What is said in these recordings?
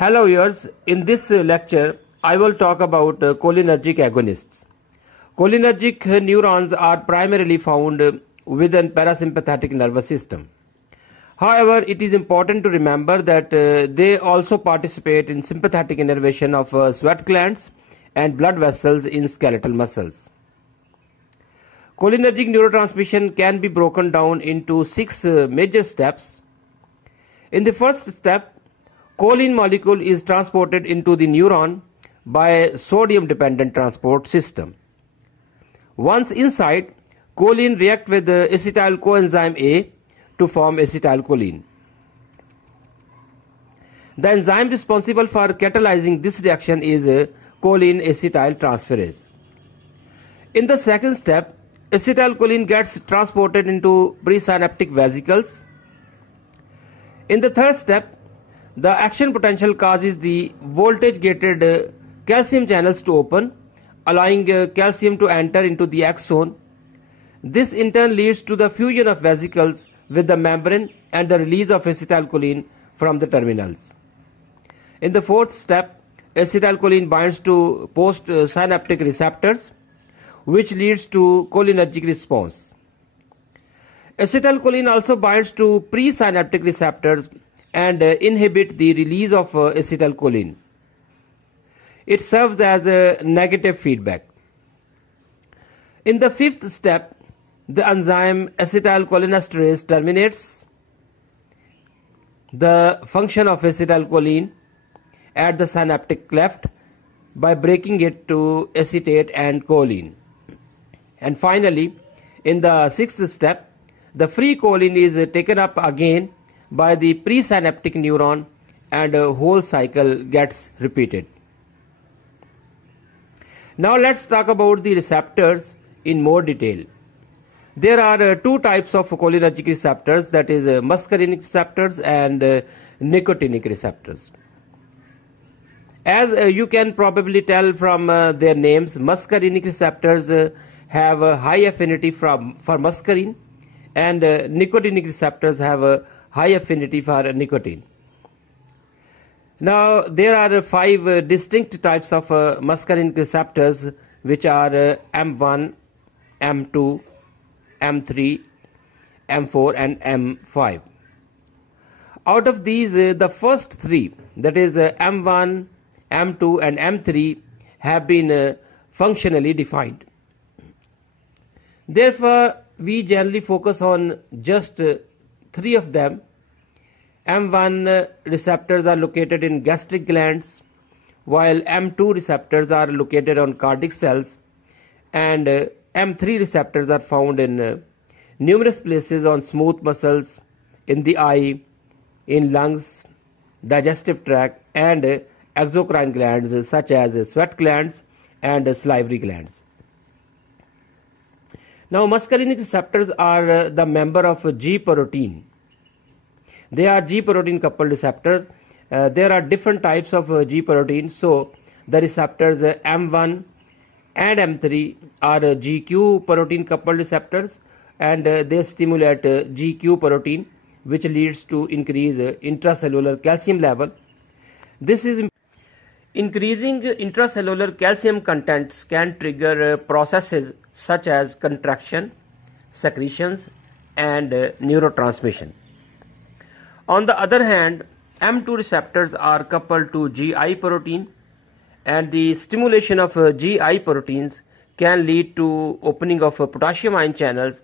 Hello viewers, in this lecture I will talk about cholinergic agonists. Cholinergic neurons are primarily found within parasympathetic nervous system. However, it is important to remember that they also participate in sympathetic innervation of sweat glands and blood vessels in skeletal muscles. Cholinergic neurotransmission can be broken down into 6 major steps. In the first step, choline molecule is transported into the neuron by sodium-dependent transport system. Once inside, choline reacts with the acetyl coenzyme A to form acetylcholine. The enzyme responsible for catalyzing this reaction is choline acetyl transferase. In the second step, acetylcholine gets transported into presynaptic vesicles. In the third step, the action potential causes the voltage-gated calcium channels to open, allowing calcium to enter into the axon. This in turn leads to the fusion of vesicles with the membrane and the release of acetylcholine from the terminals. In the fourth step, acetylcholine binds to postsynaptic receptors, which leads to cholinergic response. Acetylcholine also binds to presynaptic receptors and inhibit the release of acetylcholine. It serves as a negative feedback. In the fifth step, the enzyme acetylcholinesterase terminates the function of acetylcholine at the synaptic cleft by breaking it to acetate and choline. And finally, in the sixth step, the free choline is taken up again by the presynaptic neuron and a whole cycle gets repeated. Now let's talk about the receptors in more detail. There are two types of cholinergic receptors, that is muscarinic receptors and nicotinic receptors. As you can probably tell from their names, muscarinic receptors have a high affinity for muscarine, and nicotinic receptors have a high affinity for nicotine. Now there are 5 distinct types of muscarinic receptors, which are M1, M2, M3, M4 and M5. Out of these, the first 3, that is M1, M2 and M3, have been functionally defined. Therefore, we generally focus on just 3 of them. M1 receptors are located in gastric glands, while M2 receptors are located on cardiac cells, and M3 receptors are found in numerous places on smooth muscles, in the eye, in lungs, digestive tract, and exocrine glands such as sweat glands and salivary glands. Now, muscarinic receptors are the member of G protein. They are G protein coupled receptor. There are different types of G protein. So the receptors M1 and M3 are GQ protein coupled receptors, and they stimulate GQ protein, which leads to increase intracellular calcium level. This is increasing intracellular calcium contents can trigger processes such as contraction, secretions, and neurotransmission. On the other hand, M2 receptors are coupled to GI protein, and the stimulation of GI proteins can lead to opening of potassium ion channels,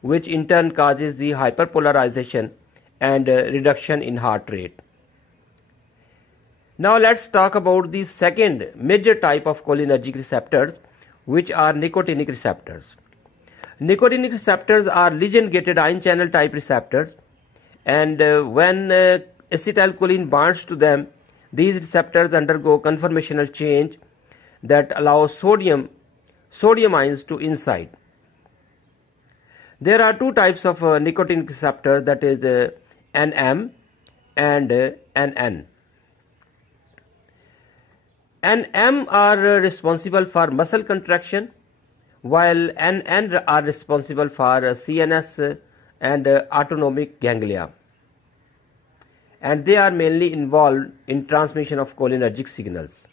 which in turn causes the hyperpolarization and reduction in heart rate. Now let's talk about the second major type of cholinergic receptors, which are nicotinic receptors. Nicotinic receptors are ligand-gated ion channel type receptors, and when acetylcholine binds to them, these receptors undergo conformational change that allows sodium ions to inside. There are 2 types of nicotinic receptors, that is NM and NN. NM are responsible for muscle contraction, while NN are responsible for CNS and autonomic ganglia. and they are mainly involved in transmission of cholinergic signals.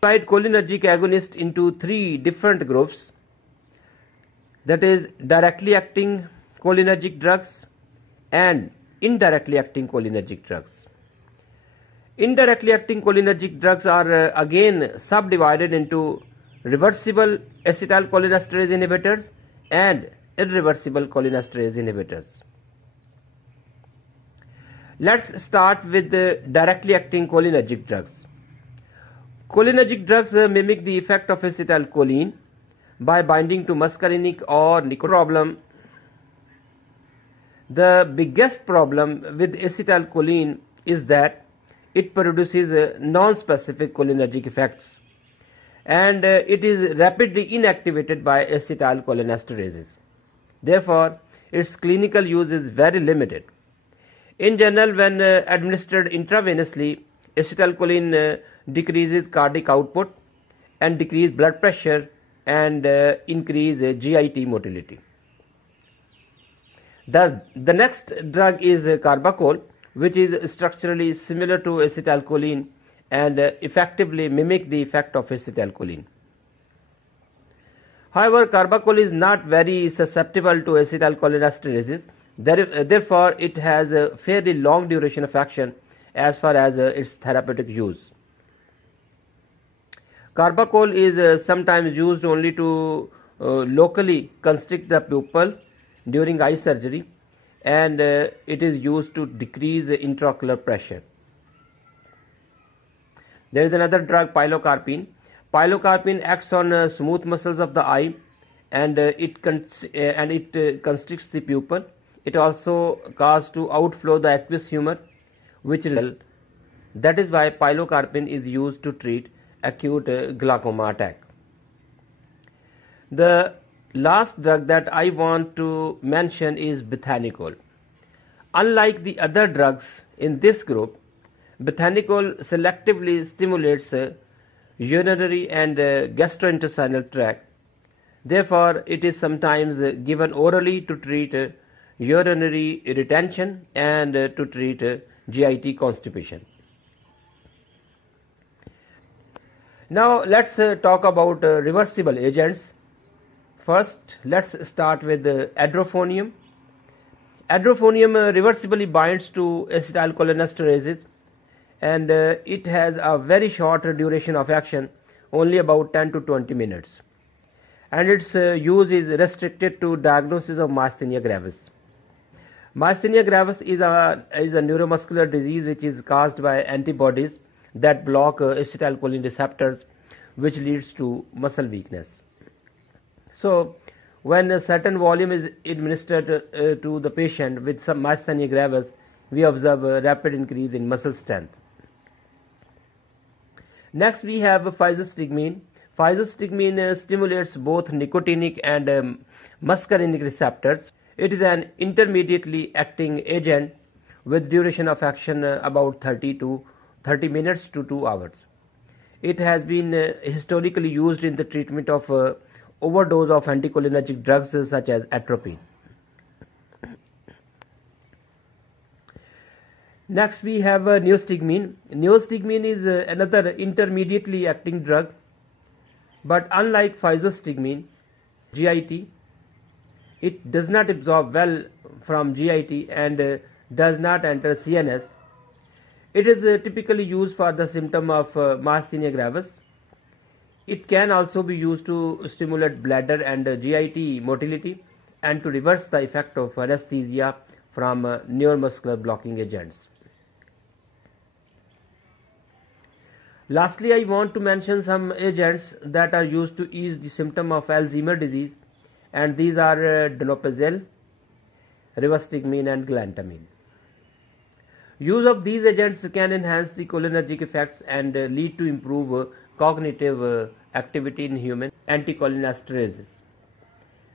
Divide cholinergic agonist into three different groups, that is directly acting cholinergic drugs and indirectly acting cholinergic drugs. Indirectly acting cholinergic drugs are again subdivided into reversible acetylcholinesterase inhibitors and irreversible cholinesterase inhibitors. Let's start with the directly acting cholinergic drugs. Cholinergic drugs mimic the effect of acetylcholine by binding to muscarinic or nicotinic problem. The biggest problem with acetylcholine is that it produces non-specific cholinergic effects, and it is rapidly inactivated by acetylcholinesterases. Therefore, its clinical use is very limited. In general, when administered intravenously, acetylcholine decreases cardiac output and decreases blood pressure and increase GIT motility. The next drug is carbachol, which is structurally similar to acetylcholine and effectively mimic the effect of acetylcholine. However, carbachol is not very susceptible to acetylcholinesterases. Therefore, it has a fairly long duration of action as far as its therapeutic use. Carbachol is sometimes used only to locally constrict the pupil during eye surgery, and it is used to decrease intraocular pressure. There is another drug, pilocarpine. Pilocarpine acts on smooth muscles of the eye, and it constricts the pupil. It also causes to outflow the aqueous humor, which result. That is why pilocarpine is used to treat acute glaucoma attack. The last drug that I want to mention is bethanicol. Unlike the other drugs in this group, bethanicol selectively stimulates urinary and gastrointestinal tract. Therefore, it is sometimes given orally to treat urinary retention and to treat GIT constipation. Now let's talk about reversible agents. First, let's start with adrophonium. Adrophonium reversibly binds to acetylcholinesterases, and it has a very short duration of action, only about 10 to 20 minutes. And its use is restricted to diagnosis of myasthenia gravis. Myasthenia gravis is a neuromuscular disease which is caused by antibodies that block acetylcholine receptors, which leads to muscle weakness. So, when a certain volume is administered to the patient with some myasthenia gravis, we observe a rapid increase in muscle strength. Next, we have physostigmine. Physostigmine stimulates both nicotinic and muscarinic receptors. It is an intermediately acting agent with duration of action about 30 minutes to 2 hours. It has been historically used in the treatment of overdose of anticholinergic drugs such as atropine. Next, we have neostigmine. Neostigmine is another intermediately acting drug, but unlike physostigmine, GIT, it does not absorb well from GIT and does not enter CNS. It is typically used for the symptom of myasthenia gravis. It can also be used to stimulate bladder and GIT motility and to reverse the effect of anesthesia from neuromuscular blocking agents. Lastly, I want to mention some agents that are used to ease the symptom of Alzheimer's disease, and these are donepezil, rivastigmine and galantamine. Use of these agents can enhance the cholinergic effects and lead to improve cognitive activity in human anticholinesterases.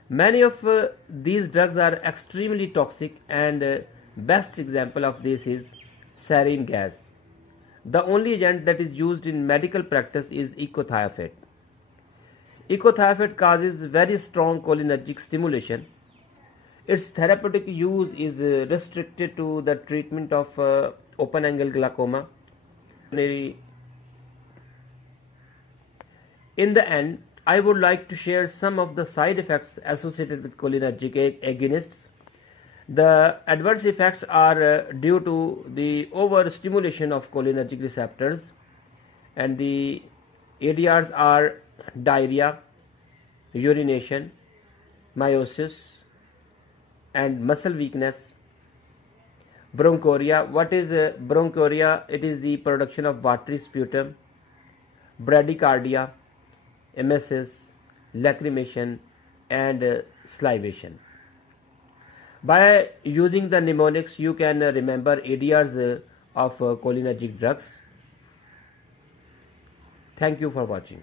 Many of these drugs are extremely toxic, and best example of this is sarin gas. The only agent that is used in medical practice is ecothiopate. Ecothiopate causes very strong cholinergic stimulation. Its therapeutic use is restricted to the treatment of open angle glaucoma. In the end, I would like to share some of the side effects associated with cholinergic agonists. The adverse effects are due to the overstimulation of cholinergic receptors, and the ADRs are diarrhea, urination, meiosis, and muscle weakness. Bronchuria. What is bronchuria? It is the production of watery sputum, bradycardia, emesis, lacrimation, and salivation. By using the mnemonics, you can remember ADRs of cholinergic drugs. Thank you for watching.